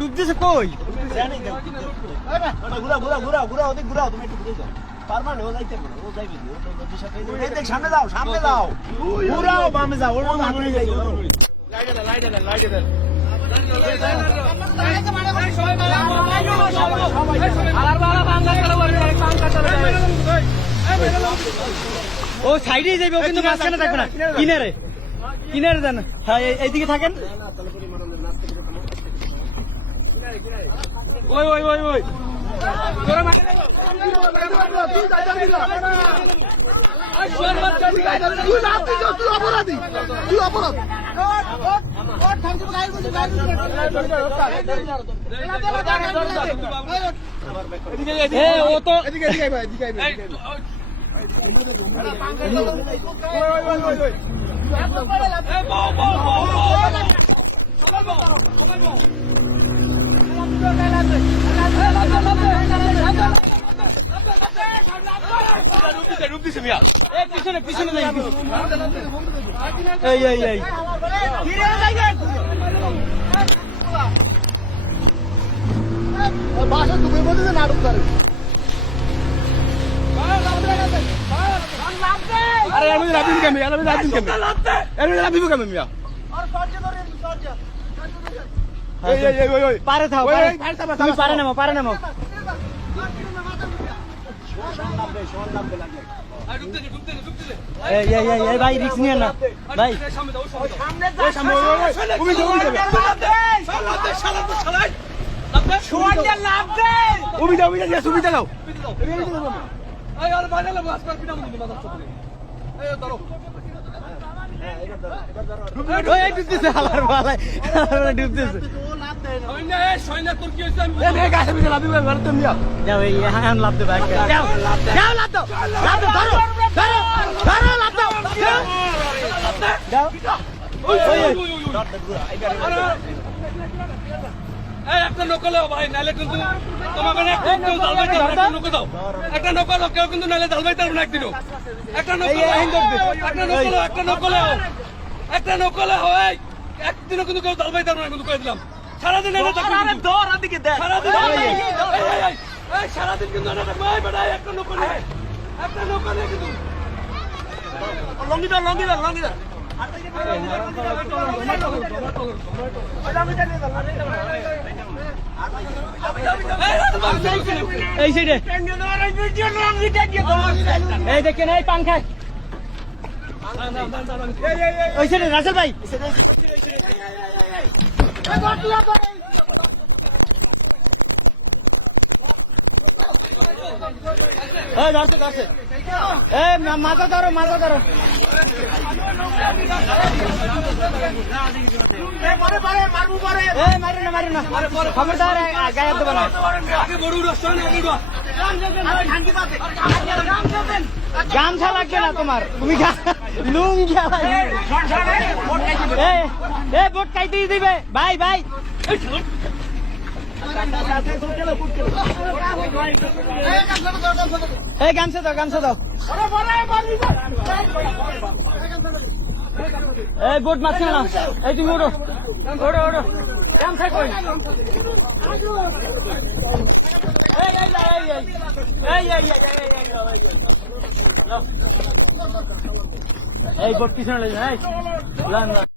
ডুবতেছে কই সামনে যাও ঘুরাও বামে যাও ও সাইডে যাইবে কিন্তু মাঝখানে থাকবে না কিনারে দেন হ্যাঁ এইদিকে থাকেন ওই ওই ওই ওই ও তো পিছনে পিছনে বাসা তুমি বলতে নাটক করে আরে আমি রাবিন কেমন মিয়া পারে থাও তুমি পারে নামো এই ভাই রিস্ক নিয়ে না ভাই একটা নৌকা লো ভাই নাহলে কিন্তু তোমাকে একটা নৌকা লো কেউ কিন্তু নাহলে জাল বাইতে পারবে না একদিনও একটা নৌকা লো হয় একদিনও কিন্তু কেউ জাল বাইতে পারবে না কিন্তু করে দিলাম সারাদিন সারাদিন কিন্তু একটা নৌকা নেই কিন্তু লঙ্গিদার এই সাইডে এই দেখেন এই পান খায় ওই সাইডে রাসেল ভাই মাথা ধরো মারি না খবরদার গায়ে দেবো না গামছা লাগবে না তোমার তুমি লুঙ্গি বোট খাইতে দিবে ভাই এই গামছা দাও এই বোট মারছে না এই তুমি ওড়ো গামছা কই এই বোট পিছনে